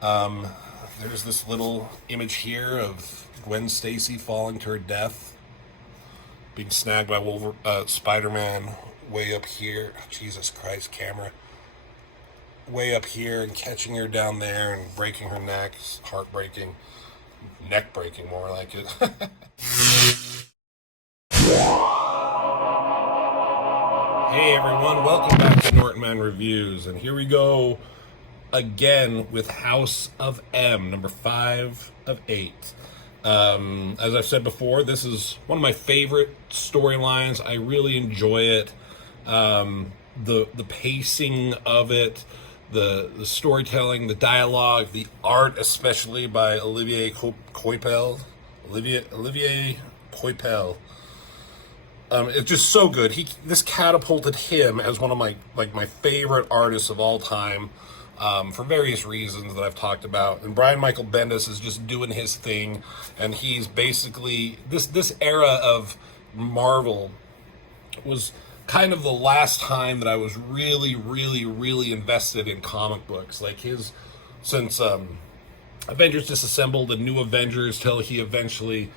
Um, there's this little image here of Gwen Stacy falling to her death, being snagged by Spider-Man way up here. Jesus Christ, camera. Way up here and catching her down there and breaking her neck. Heartbreaking. Neck breaking, more like it. Hey everyone, welcome back to Nortonman Reviews, and here we go again with House of M, number 5 of 8. As I've said before, this is one of my favorite storylines. I really enjoy it. The pacing of it, the storytelling, the dialogue, the art, especially by Olivier Coipel. Olivier Coipel. It's just so good. This catapulted him as one of my favorite artists of all time, for various reasons that I've talked about. And Brian Michael Bendis is just doing his thing, and he's basically this era of Marvel was kind of the last time that I was really invested in comic books. Since Avengers Disassembled and New Avengers till he eventually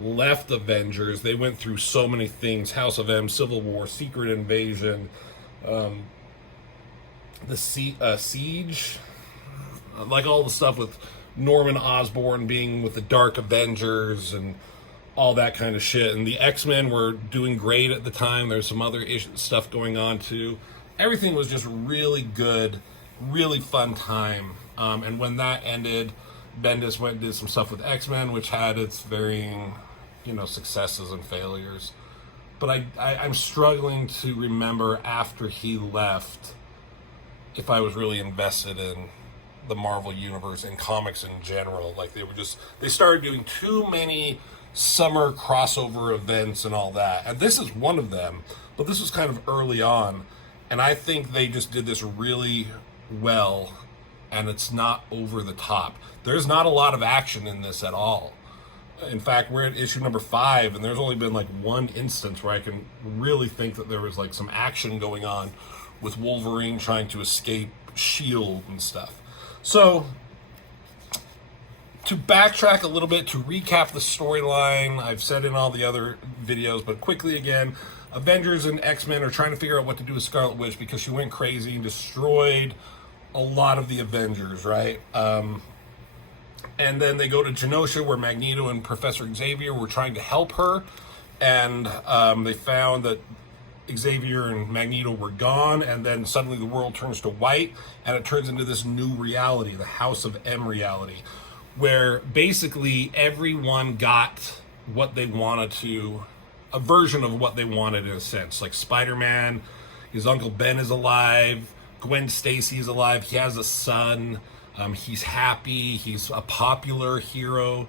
left Avengers, they went through so many things: House of M, Civil War, Secret Invasion, the Siege, like all the stuff with Norman Osborn being with the Dark Avengers and all that kind of shit. And the X-Men were doing great at the time. There's some other stuff going on too. Everything was just really good, really fun time. And when that ended, Bendis went and did some stuff with X-Men, which had its varying, successes and failures. But I'm struggling to remember after he left if I was really invested in the Marvel Universe and comics in general. They started doing too many summer crossover events and all that. And this is one of them, but this was kind of early on. And I think they just did this really well, and it's not over the top. There's not a lot of action in this at all. In fact, we're at issue number 5, and there's only been one instance where I can really think that there was some action going on with Wolverine trying to escape S.H.I.E.L.D. and stuff. So, to backtrack a little bit, to recap the storyline, I've said in all the other videos, but quickly again, Avengers and X-Men are trying to figure out what to do with Scarlet Witch because she went crazy and destroyed a lot of the Avengers, right? And then they go to Genosha, where Magneto and Professor Xavier were trying to help her, and they found that Xavier and Magneto were gone, and then suddenly the world turns to white, and it turns into this new reality, the House of M reality, where basically everyone got what they wanted to, a version of what they wanted in a sense. Like Spider-Man, his Uncle Ben is alive, Gwen Stacy is alive, he has a son, he's happy, he's a popular hero.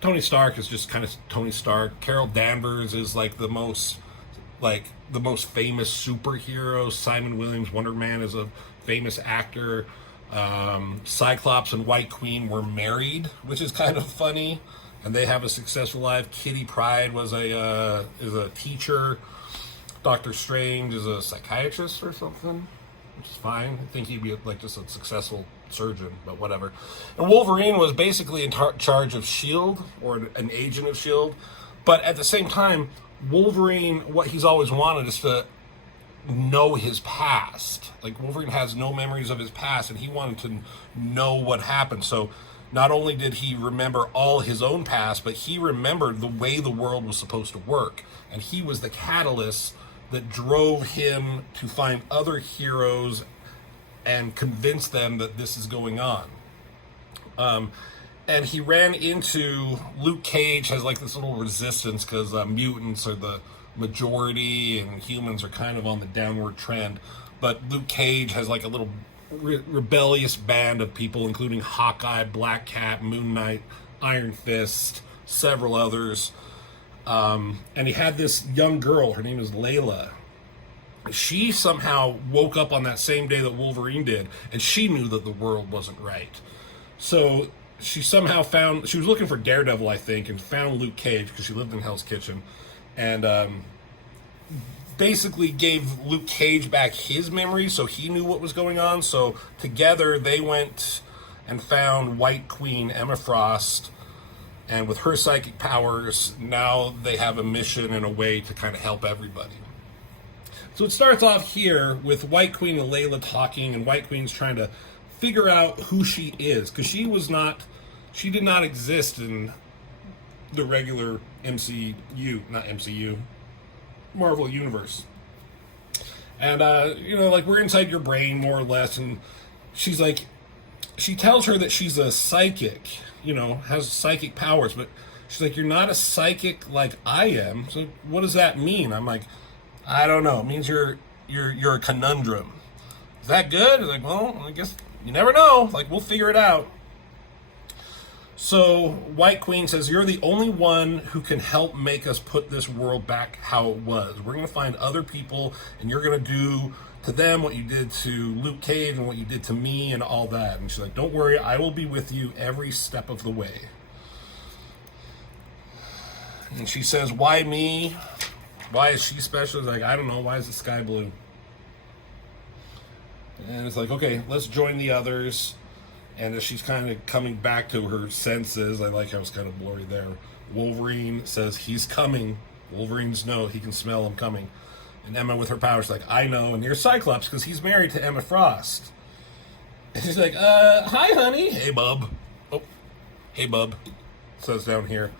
Tony Stark is just kind of Tony Stark. Carol Danvers is the most famous superhero. Simon Williams, Wonder Man, is a famous actor. Cyclops and White Queen were married, which is kind of funny, and they have a successful life. Kitty Pryde is a teacher. Doctor Strange is a psychiatrist or something, which is fine. I think he'd be just a successful surgeon, but whatever. And Wolverine was basically in charge of S.H.I.E.L.D., or an agent of S.H.I.E.L.D., but at the same time, Wolverine, what he's always wanted is to know his past. Wolverine has no memories of his past, and he wanted to know what happened. So not only did he remember all his own past, but he remembered the way the world was supposed to work. And he was the catalyst that drove him to find other heroes and convince them that this is going on. And he ran into Luke Cage, has this little resistance because mutants are the majority and humans are kind of on the downward trend. But Luke Cage has a little rebellious band of people, including Hawkeye, Black Cat, Moon Knight, Iron Fist, several others. And he had this young girl, her name is Layla. She somehow woke up on that same day that Wolverine did, and she knew that the world wasn't right. So she somehow she was looking for Daredevil, I think, and found Luke Cage because she lived in Hell's Kitchen. And basically gave Luke Cage back his memory so he knew what was going on. So together they went and found White Queen Emma Frost, and with her psychic powers, now they have a mission and a way to kind of help everybody. So it starts off here with White Queen and Layla talking, and White Queen's trying to figure out who she is, because she did not exist in the regular Marvel Universe. And, like, we're inside your brain, more or less, and she's like, she tells her that she's a psychic, has psychic powers, but she's like, you're not a psychic like I am, so what does that mean? I'm like, I don't know, it means you're a conundrum. Is that good? Like, well, I guess you never know, like, we'll figure it out. So White Queen says, you're the only one who can help make us put this world back how it was. We're going to find other people, and you're going to do to them what you did to Luke Cage and what you did to me and all that. And she's like, don't worry, I will be with you every step of the way. And she says, why me? Why is she special? It's like, I don't know, why is the sky blue? And it's like, okay, let's join the others. And as she's kind of coming back to her senses, I like how it's kind of blurry there. Wolverine says, he's coming. Wolverine's know, he can smell him coming. And Emma with her powers like, I know, and you're Cyclops because he's married to Emma Frost. And she's like, hi, honey. Hey, bub. Oh, hey, bub. Says down here.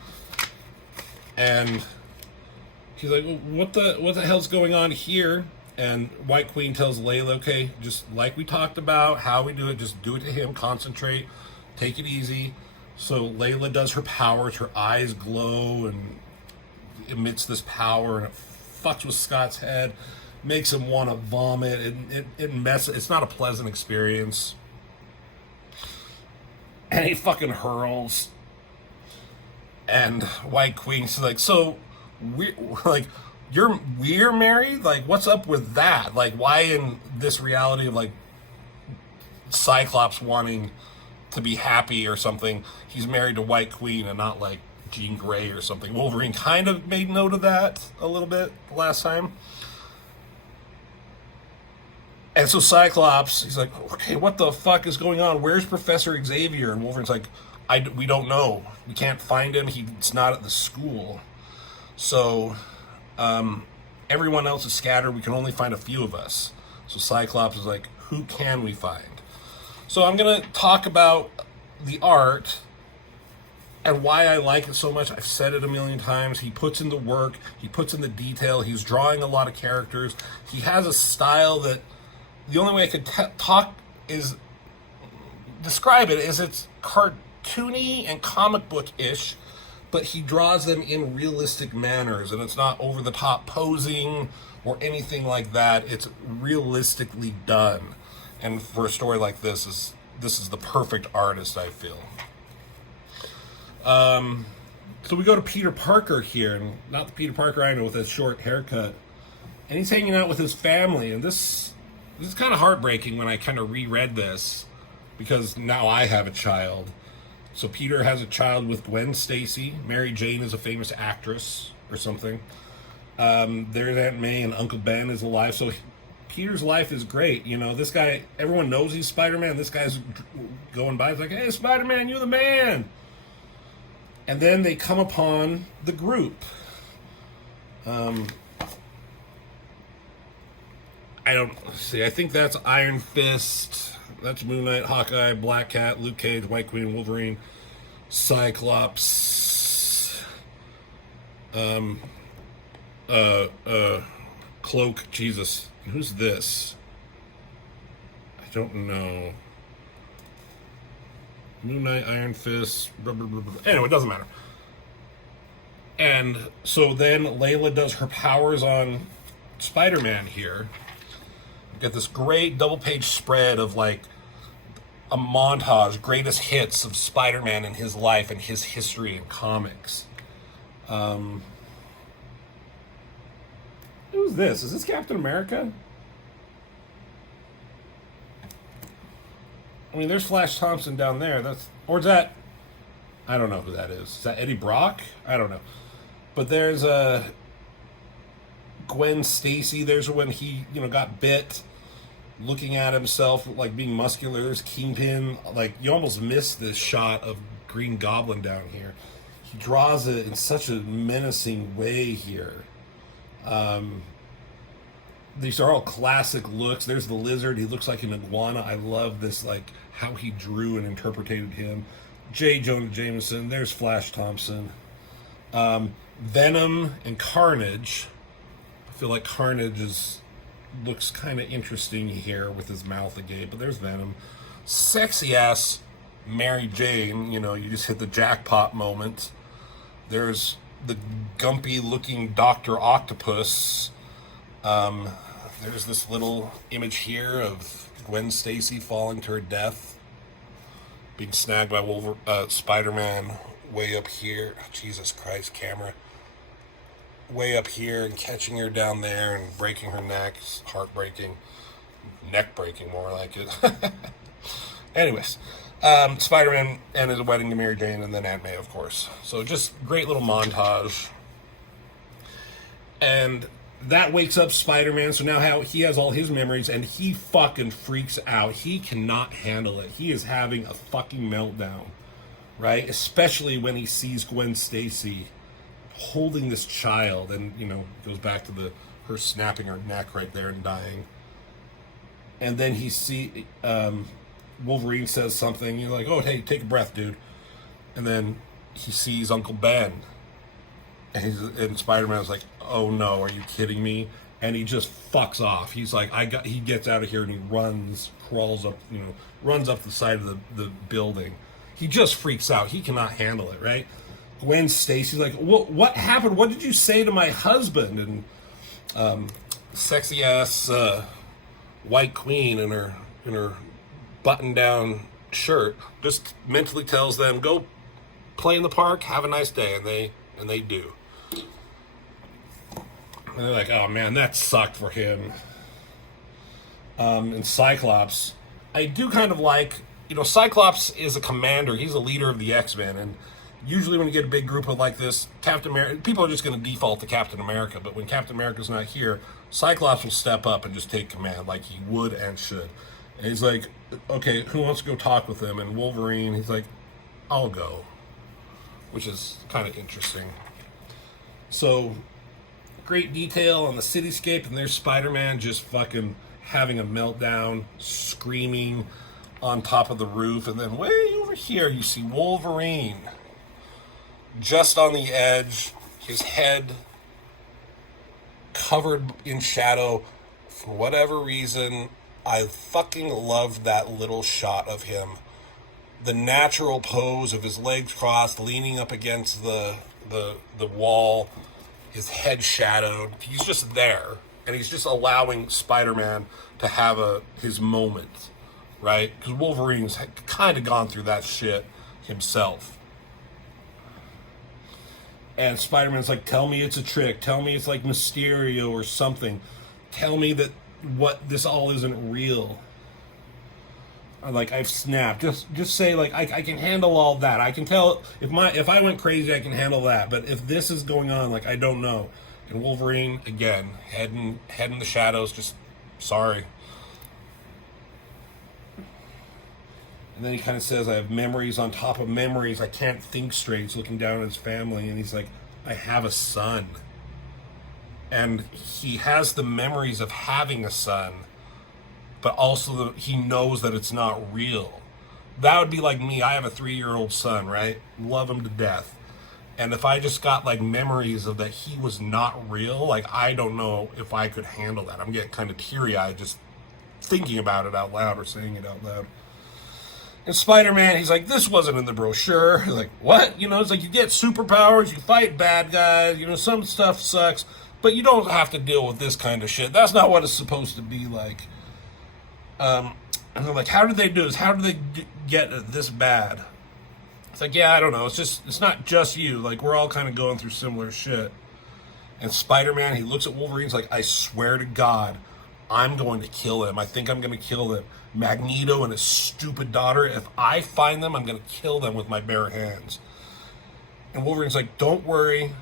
And she's like, well, what the hell's going on here? And White Queen tells Layla, okay, just like we talked about, how we do it, just do it to him, concentrate, take it easy. So Layla does her powers, her eyes glow and emits this power, and it fucks with Scott's head, makes him want to vomit. It's not a pleasant experience. And he fucking hurls. And White Queen's like, so, we're married? Like, what's up with that? Like, why in this reality of, like, Cyclops wanting to be happy or something, he's married to White Queen and not, like, Jean Grey or something? Wolverine kind of made note of that a little bit last time. And so Cyclops, he's like, okay, what the fuck is going on? Where's Professor Xavier? And Wolverine's like, we don't know. We can't find him. He's not at the school. So... everyone else is scattered. We can only find a few of us. So Cyclops is like, who can we find? So I'm going to talk about the art and why I like it so much. I've said it a million times. He puts in the work. He puts in the detail. He's drawing a lot of characters. He has a style that the only way I could describe it is it's cartoony and comic book-ish, but he draws them in realistic manners, and it's not over-the-top posing or anything like that. It's realistically done. And for a story like this is the perfect artist, I feel. So we go to Peter Parker here, and not the Peter Parker I know with his short haircut. And he's hanging out with his family, and this is kind of heartbreaking when I kind of reread this, because now I have a child. So Peter has a child with Gwen Stacy. Mary Jane is a famous actress or something. There's Aunt May, and Uncle Ben is alive. So Peter's life is great. This guy, everyone knows he's Spider-Man. This guy's going by. It's like, hey, Spider-Man, you're the man. And then they come upon the group. I think that's Iron Fist. That's Moon Knight, Hawkeye, Black Cat, Luke Cage, White Queen, Wolverine, Cyclops, Cloak, Jesus. Who's this? I don't know. Moon Knight, Iron Fist, blah, blah, blah, blah. Anyway, it doesn't matter. And so then Layla does her powers on Spider-Man here. Get this great double-page spread of, like, a montage, greatest hits of Spider-Man in his life and his history in comics. Who's this? Is this Captain America? I mean, there's Flash Thompson down there. Or is that... I don't know who that is. Is that Eddie Brock? I don't know. But there's Gwen Stacy, there's when he, got bit, looking at himself like being muscular. There's Kingpin. Like, you almost miss this shot of Green Goblin down here. He draws it in such a menacing way here. These are all classic looks. There's the Lizard. He looks like an iguana. I love this, like, how he drew and interpreted him. J. Jonah Jameson. There's Flash Thompson. Venom and Carnage. I feel like Carnage looks kind of interesting here with his mouth agape, but there's Venom. Sexy ass Mary Jane. You just hit the jackpot moment. There's the gumpy looking Dr. Octopus. There's this little image here of Gwen Stacy falling to her death, being snagged by Spider-Man way up here. Jesus Christ, camera. Way up here and catching her down there and breaking her neck. It's heartbreaking. Neck breaking, more like it. Anyways, Spider-Man and his wedding to Mary Jane, and then Aunt May, of course. So just great little montage. And that wakes up Spider-Man, so now he has all his memories, and he fucking freaks out. He cannot handle it. He is having a fucking meltdown, right? Especially when he sees Gwen Stacy holding this child, and, goes back to her snapping her neck right there and dying. And then Wolverine says something, you're like, oh, hey, take a breath, dude. And then he sees Uncle Ben. And Spider-Man's like, oh no, are you kidding me? And he just fucks off. He's like, he gets out of here and he crawls up, runs up the side of the building. He just freaks out. He cannot handle it, right? Gwen Stacy's like, what happened? What did you say to my husband? And sexy ass White Queen in her button down shirt just mentally tells them, go play in the park, have a nice day, and they do. And they're like, oh man, that sucked for him. And Cyclops, I do kind of like, Cyclops is a commander. He's a leader of the X-Men. And usually when you get a big group of like this, Captain America, people are just going to default to Captain America. But when Captain America's not here, Cyclops will step up and just take command like he would and should. And he's like, okay, who wants to go talk with him? And Wolverine, he's like, I'll go. Which is kind of interesting. So, great detail on the cityscape, and there's Spider-Man just fucking having a meltdown, screaming on top of the roof, and then way over here you see Wolverine just on the edge, his head covered in shadow. For whatever reason, I fucking loved that little shot of him. The natural pose of his legs crossed, leaning up against the wall, his head shadowed. He's just there, and he's just allowing Spider-Man to have his moment, right? Because Wolverine's kind of gone through that shit himself. And Spider-Man's like, tell me it's a trick. Tell me it's like Mysterio or something. Tell me that this all isn't real. Like, I've snapped. Just say, like, I can handle all that. I can tell if I went crazy, I can handle that. But if this is going on, like, I don't know. And Wolverine, again, head in the shadows, just sorry. And then he kind of says, I have memories on top of memories. I can't think straight. He's looking down at his family, and he's like, I have a son. And he has the memories of having a son, but also he knows that it's not real. That would be like me. I have a 3-year-old son, right? Love him to death. And if I just got like memories of that he was not real, like I don't know if I could handle that. I'm getting kind of teary-eyed just thinking about it out loud or saying it out loud. And Spider-Man, he's like, this wasn't in the brochure. He's like, what? It's like you get superpowers, you fight bad guys, some stuff sucks, but you don't have to deal with this kind of shit. That's not what it's supposed to be like. And they're like, how did they do this? How did they get it this bad? It's like, yeah, I don't know. It's not just you. Like, we're all kind of going through similar shit. And Spider-Man, he looks at Wolverine, he's like, I swear to God, I'm going to kill him. I think I'm going to kill him. Magneto and his stupid daughter, if I find them, I'm going to kill them with my bare hands. And Wolverine's like, don't worry.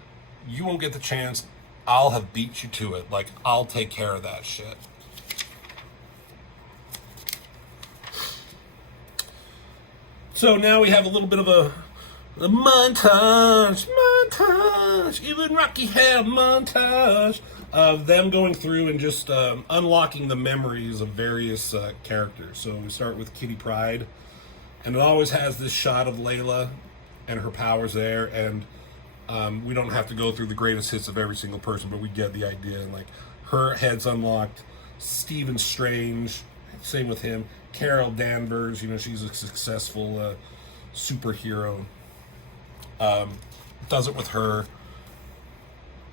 You won't get the chance. I'll have beat you to it. Like, I'll take care of that shit. So now we have a little bit of a montage, even Rocky had a montage of them going through and just unlocking the memories of various characters. So we start with Kitty Pryde, and it always has this shot of Layla and her powers there, and we don't have to go through the greatest hits of every single person, but we get the idea. And like, her head's unlocked. Stephen Strange, same with him. Carol Danvers, she's a successful superhero. Does it with her.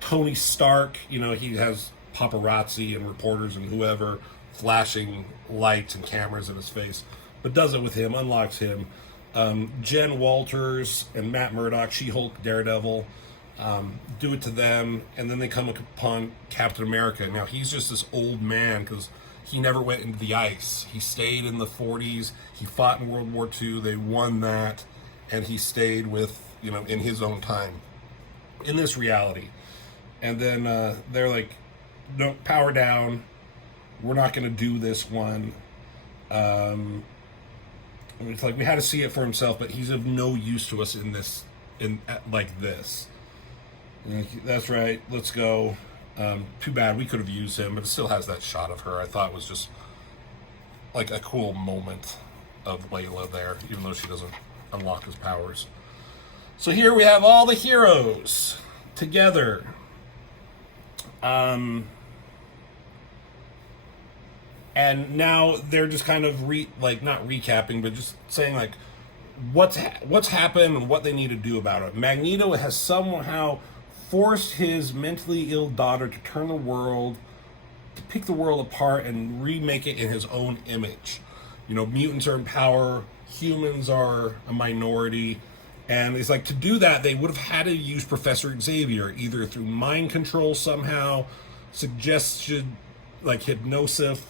Tony Stark, he has paparazzi and reporters and whoever flashing lights and cameras in his face, but does it with him, unlocks him. Jen Walters and Matt Murdock, She-Hulk, Daredevil, do it to them, and then they come upon Captain America. Now, he's just this old man because he never went into the ice. He stayed in the 40s. He fought in World War II. They won that, and he stayed with, in his own time, in this reality. And then they're like, no, power down. We're not going to do this one. It's like, we had to see it for himself, but he's of no use to us like this. That's right. Let's go. Too bad, we could have used him, but it still has that shot of her. I thought was just like a cool moment of Layla there, even though she doesn't unlock his powers. So here we have all the heroes together. And now they're just kind of not recapping, but just saying like what's happened and what they need to do about it. Magneto has somehow forced his mentally ill daughter to pick the world apart and remake it in his own image. Mutants are in power, humans are a minority, and it's like, to do that, they would have had to use Professor Xavier, either through mind control somehow, suggestion, like hypnosis,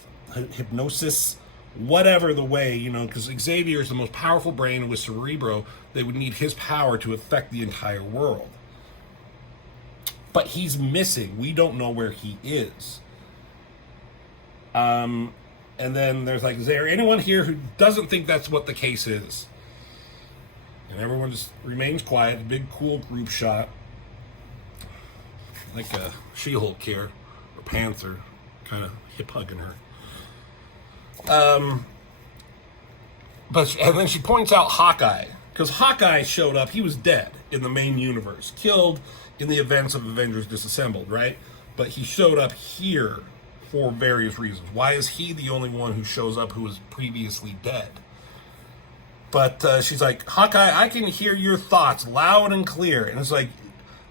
whatever the way, because Xavier is the most powerful brain with Cerebro. They would need his power to affect the entire world. But he's missing. We don't know where he is. And then there's like, is there anyone here who doesn't think that's what the case is? And everyone just remains quiet. A big, cool group shot. Like a She-Hulk here, or Panther, kind of hip-hugging her. And then she points out Hawkeye, because Hawkeye showed up. He was dead in the main universe, killed in the events of Avengers Disassembled, right? But he showed up here for various reasons. Why is he the only one who shows up who was previously dead? But she's like, Hawkeye, I can hear your thoughts loud and clear. And it's like,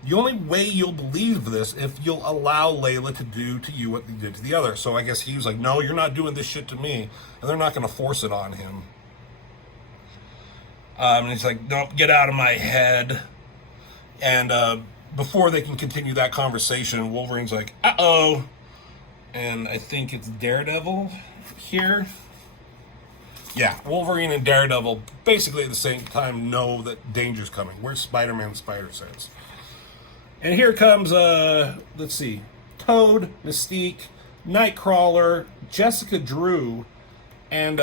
the only way you'll believe this if you'll allow Layla to do to you what they did to the other. So I guess he was like, no, you're not doing this shit to me. And they're not going to force it on him. And he's like, don't get out of my head. And before they can continue that conversation, Wolverine's like, uh-oh. And I think it's Daredevil here. Yeah, Wolverine and Daredevil basically at the same time know that danger's coming. Where's Spider-Man's spider sense? And here comes, let's see, Toad, Mystique, Nightcrawler, Jessica Drew, and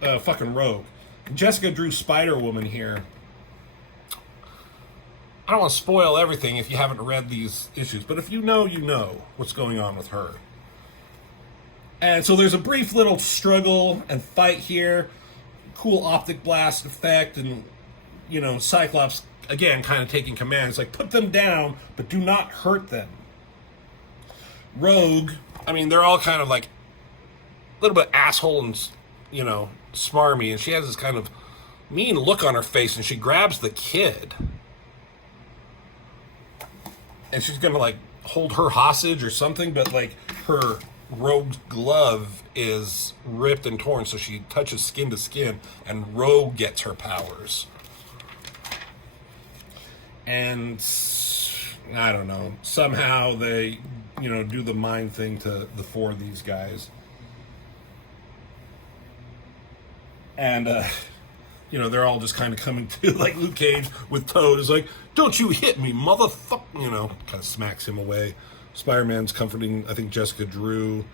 fucking Rogue. Jessica Drew, Spider-Woman here. I don't want to spoil everything if you haven't read these issues, but if you know what's going on with her. And so there's a brief little struggle and fight here. Cool optic blast effect, and, Cyclops, again, kind of taking command. It's like, put them down, but do not hurt them. Rogue, I mean, they're all kind of like a little bit asshole and, smarmy, and she has this kind of mean look on her face, and she grabs the kid. And she's going to, like, hold her hostage or something, but, like, her Rogue's glove is ripped and torn, so she touches skin to skin, and Rogue gets her powers. And, I don't know, somehow they, do the mind thing to the four of these guys. And you know, they're all just kind of coming to, like Luke Cage with Toad is like, don't you hit me, motherfucker, you know, kind of smacks him away. Spider-Man's comforting, I think, Jessica Drew.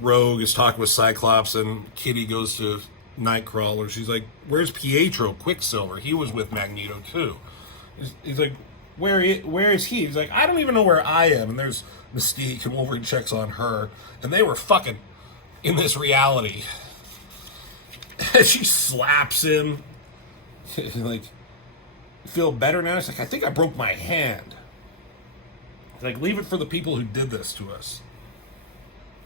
Rogue is talking with Cyclops, and Kitty goes to Nightcrawler. She's like, where's Pietro Quicksilver? He was with Magneto, too. He's like, where is he? He's like, I don't even know where I am. And there's Mystique, and Wolverine checks on her. And they were fucking in this reality. And she slaps him. Like, feel better now? He's like, I think I broke my hand. He's like, leave it for the people who did this to us.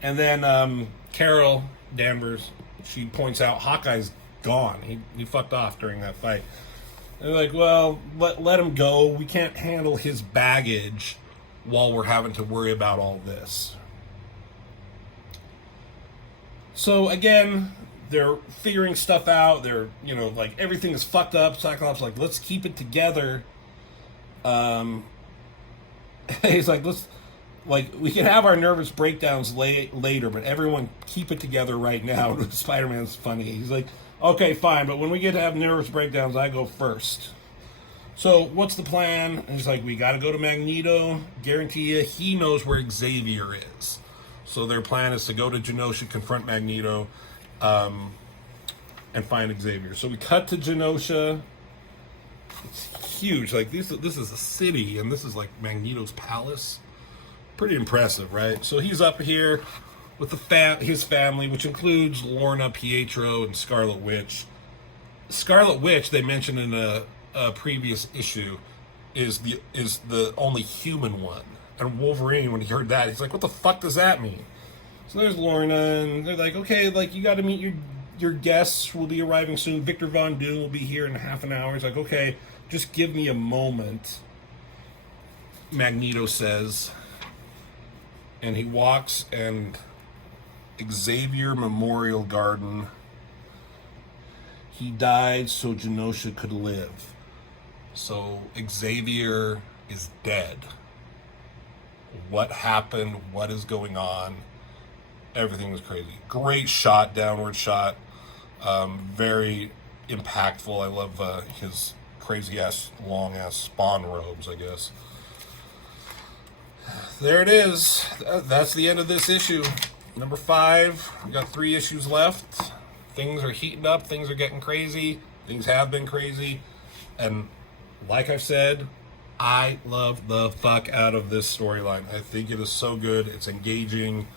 And then Carol Danvers, she points out Hawkeye's gone. He fucked off during that fight. And they're like, well, let him go. We can't handle his baggage while we're having to worry about all this. So again, they're figuring stuff out. They're, you know, like, everything is fucked up. Cyclops like, let's keep it together. He's like, we can have our nervous breakdowns later, but everyone keep it together right now. Spider-Man's funny. He's like, okay, fine, but when we get to have nervous breakdowns, I go first. So what's the plan? And he's like, we got to go to Magneto. Guarantee you, he knows where Xavier is. So their plan is to go to Genosha, confront Magneto, and find Xavier. So we cut to Genosha. It's huge. Like, this is a city, and this is like Magneto's palace. Pretty impressive, right? So he's up here with his family, which includes Lorna, Pietro, and Scarlet Witch. Scarlet Witch, they mentioned in a previous issue, is the only human one. And Wolverine, when he heard that, he's like, what the fuck does that mean? So there's Lorna, and they're like, okay, like, you got to meet your guests will be arriving soon. Victor Von Doom will be here in half an hour. He's like, okay, just give me a moment, Magneto says. And he walks, and Xavier Memorial Garden. He died so Genosha could live. So Xavier is dead. What happened? What is going on? Everything was crazy. Great shot, downward shot. Very impactful. I love his crazy-ass, long-ass Spawn robes, I guess. There it is. That's the end of this issue. Number 5. We got 3 issues left. Things are heating up. Things are getting crazy. Things have been crazy. And like I've said, I love the fuck out of this storyline. I think it is so good. It's engaging.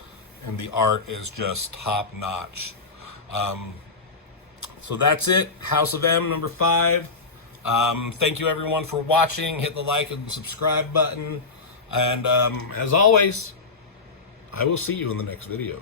And the art is just top notch. So that's it. House of M, number 5. Thank you everyone for watching. Hit the like and subscribe button. And as always, I will see you in the next video.